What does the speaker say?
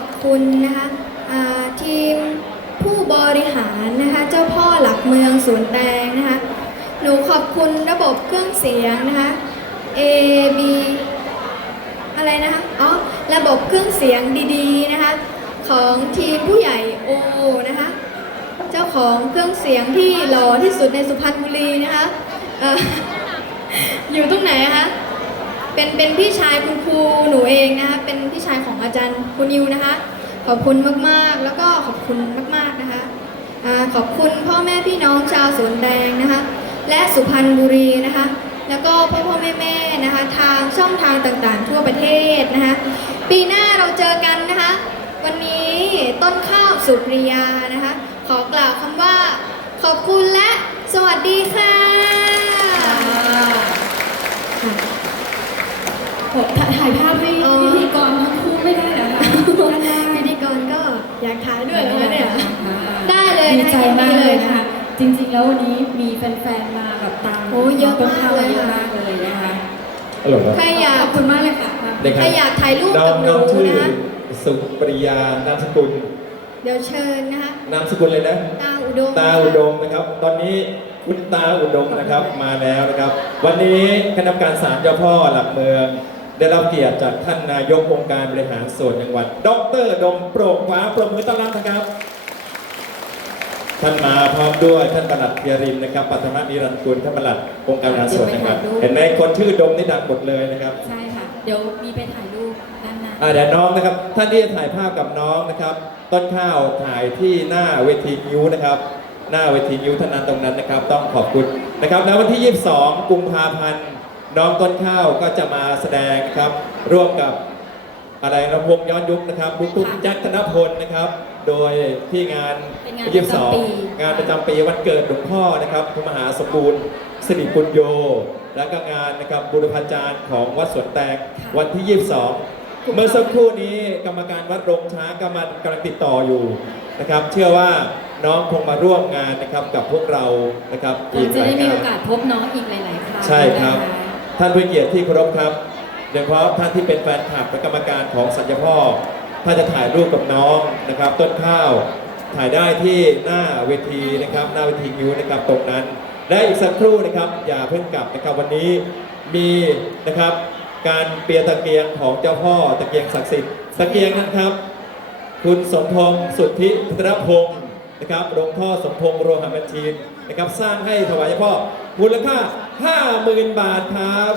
อขอบคุณนะคะทีมผู้บริหารนะคะเจ้าพ่อหลักเมืองสวนแตงนะคะหนูขอบคุณระบบเครื่องเสียงนะคะ A B อะไรนะคะอ๋อระบบเครื่องเสียงดีๆนะคะของทีมผู้ใหญ่โอนะคะเจ้าของเครื่องเสียงที่หล่อที่สุดในสุพรรณบุรีนะคะออยู่ตรงไหนคะ เป็นเป็นพี่ชายคุณครูหนูเองนะคะเป็นพี่ชายของอาจารย์คุณนิวนะคะ ขอบคุณมากๆ แล้วก็ขอบคุณมากๆนะคะขอบคุณพ่อแม่พี่น้องชาวสวนแดงนะคะ และสุพรรณบุรีนะคะ แล้วก็พ่อพ่อแม่แม่นะคะทางช่องทางต่างๆ ทั่วประเทศนะคะปีหน้าเราเจอกันนะคะ วันนี้ต้นข้าวสุริยานะคะ ขอกล่าวคำว่า ขอบคุณและสวัสดีค่ะ ผม ถ่ายภาพให้อ๋อพิธีกรทั้งคู่ไม่ได้เหรอคะพิธีกรก็อยากถ่ายด้วยแล้วเนี่ยได้เลยดีนะใจมากยินดีเลยค่ะ จริงๆแล้ววันนี้มีแฟนๆมาแบบตามโอ้เยอะมากต้นข้วเลยเยอะค่ะมากเลยนะคะฮัลโหลครับใครอยาขกอบคุณมากเลยค่ะเด็กคใครัรบอยากถ่ายรูปน้อกับงหน้นูองชื่อนะคะสุปริยานามสกุล เดี๋ยวเชิญนะคะนามสกุลเลยนะตาอุดมตาอุดมนะครับ ตอนนี้คุณตาอุดมนะครับมาแล้วนะครับ วันนี้คณะกรรมการศาลเจ้าพ่อหลักเมือง ได้รับเกียรติจากท่านนายกองค์การบริหารส่วนจังหวัด ดรดมโปร่งฟ้าปรบมือต้อนรับนะครับ ท่านมาพร้อมด้วยท่านปลัดเพียรินนะครับปัทมนิรันดร์กุลท่านปลัดองค์การบริหารส่วนจังหวัด เห็นไหมคนชื่อดมนี่ดังหมดเลยนะครับ ใช่ค่ะ เดี๋ยวมีไปถ่ายรูปด้านหน้าอ่าเดี๋ยวน้องนะครับ ท่านที่จะถ่ายภาพกับน้องนะครับ ต้นข้าวถ่ายที่หน้าเวทีนิ้วนะครับ หน้าเวทีนิ้วเท่านั้นตรงนั้นนะครับ ต้องขอบคุณนะครับแล้ววันที่ 22 กุมภาพันธ์ น้องต้นข้าวก็จะมาแสดงนะครับ ร่วมกับอะไรนะวงย้อนยุคนะครับลูกทุ่งค่ะยักษ์ธนพลนะครับ โดยที่งานเป็นงานประจำปี22งานประจำปีวันเกิดหลวงพ่อนะครับพระมหาสมบูรณ์สิริปุญโย และก็งานนะครับบุรพาจารย์ของวัดสวนแตงวันที่ 22 เมื่อสักครู่นี้กรรมการวัดโรงช้างกำลังกำลังติดต่ออยู่นะครับ เชื่อว่าน้องคงมาร่วมงานนะครับกับพวกเรานะครับเราจะได้มีโอกาสสพบน้องอีกหลาย ๆ ครั้งใช่ครับ นะคะ ท่านผู้เกียรติที่เคารพครับโดยเฉพาะท่านที่เป็นแฟนคลับและกรรมการของสัญญาพ่อถ้าจะถ่ายรูปกับน้องนะครับ ต้นข้าวถ่ายได้ที่หน้าเวทีนะครับ หน้าเวทีนิ้วนะครับตรงนั้น และอีกสักครู่นะครับ อย่าเพิ่งกลับนะครับวันนี้มีนะครับการเปียตะเกียงของเจ้าพ่อตะเกียงศักดิ์สิทธิ์ตะเกียงนะครับ คุณสมพงษ์สุทธิพัทรพงศ์นะครับหลวงพ่อสมพงษ์โรหะบัญชีนนะครับ สร้างให้ถวายเจ้าพ่อมูลค่า 50,000 บาทครับ